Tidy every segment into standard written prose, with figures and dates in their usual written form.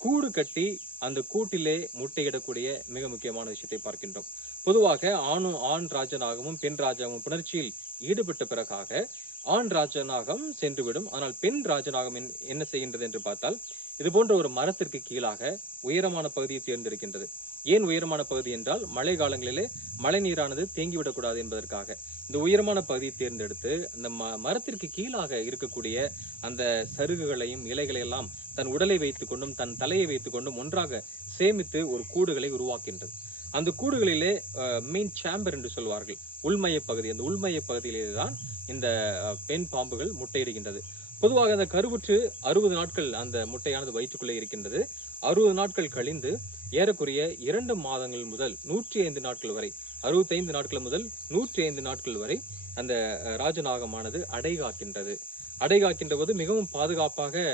கூடு கட்டி அந்த கூட்டிலே முட்டையிடக்கூடிய மிக முக்கியமான விஷயத்தை பார்க்கின்றோம். பொதுவாக ஆண் ராஜனாகவும் பெண் ராஜாவும் புணர்ச்சியில் ஈடுபட்ட பிறகாக ஆண் ராஜநாகம் சென்றுவிடும். ஆனால் பெண் ராஜநாகம் என்ன செய்கின்றது என்று பார்த்தால், இது போன்ற ஒரு மரத்திற்கு கீழாக உயரமான பகுதியை தேர்ந்தெடுக்கின்றது. ஏன் உயரமான பகுதி என்றால், மழை காலங்களிலே மழை நீரானது தேங்கிவிடக்கூடாது என்பதற்காக இந்த உயரமான பகுதியை தேர்ந்தெடுத்து அந்த மரத்திற்கு கீழாக இருக்கக்கூடிய அந்த சருகுகளையும் இலைகளை எல்லாம் தன் உடலை வைத்துக் கொண்டும் தன் தலையை வைத்துக் கொண்டும் ஒன்றாக சேமித்து ஒரு கூடுகளை உருவாக்கின்றது. அந்த கூடுகளிலே மெயின் சேம்பர் என்று சொல்வார்கள், உள்மைய பகுதி. அந்த உள்மைய பகுதியிலே தான் இந்த பெண் பாம்புகள் முட்டையிடுகின்றது. பொதுவாக அந்த கருவுற்று 60 நாட்கள் அந்த முட்டையானது வயிற்றுக்குள்ளே இருக்கின்றது. 60 நாட்கள் கழிந்து ஏறக்குறைய 2 மாதங்கள் முதல் 105 நாட்கள் வரை, 65 நாட்கள் முதல் 105 நாட்கள் வரை அந்த ராஜநாகமானது அடை காக்கின்றது. அடை காக்கின்ற போது மிகவும் பாதுகாப்பாக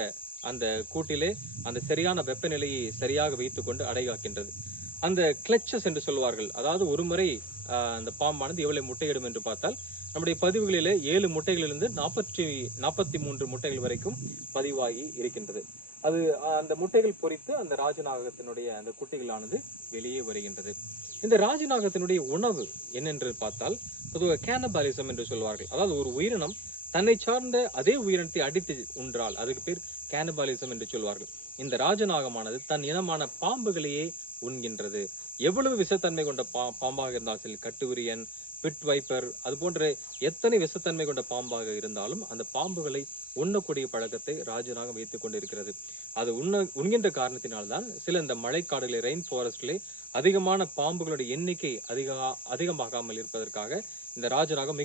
அந்த கூட்டிலே அந்த சரியான வெப்பநிலையை சரியாக வைத்துக் கொண்டு அடை காக்கின்றது. அந்த கிளச்சஸ் என்று சொல்வார்கள், அதாவது ஒரு முறை அந்த பாம்பானது எவ்வளவு முட்டையிடும் என்று பார்த்தால், நம்முடைய பதிவுகளிலே 7 முட்டைகளிலிருந்து 43 முட்டைகள் வரைக்கும் பதிவாகி இருக்கின்றது. அது அந்த முட்டைகள் பொறித்து அந்த ராஜநாகத்தினுடைய அந்த குட்டிகளானது வெளியே வருகின்றது. இந்த ராஜநாகத்தினுடைய உணவு என்னென்று பார்த்தால், பொதுவாக கேனபாலிசம் என்று சொல்வார்கள். அதாவது ஒரு உயிரினம் தன்னை சார்ந்த அதே உயிரினத்தை அடித்து உன்றால் அதுக்கு பேர் கேனபாலிசம் என்று சொல்வார்கள். இந்த ராஜநாகமானது தன் இனமான பாம்புகளையே உண்கின்றது. எவ்வளவு விஷத்தன்மை கொண்ட பாம்பாக இருந்தாலும் சரி, கட்டுவிரியன், பிட் வைப்பர், அது போன்ற எத்தனை விஷத்தன்மை கொண்ட பாம்பாக இருந்தாலும் அந்த பாம்புகளை உண்ணக்கூடிய பழக்கத்தை ராஜநாகம் வைத்துக் கொண்டிருக்கிறது. அது உண்கின்ற காரணத்தினால்தான் சில இந்த மழைக்காடுகளில், ரெயின் ஃபாரஸ்ட்லே அதிகமான பாம்புகளுடைய எண்ணிக்கை அதிகமாகாமல் இருப்பதற்காக இந்த ராஜநாகம்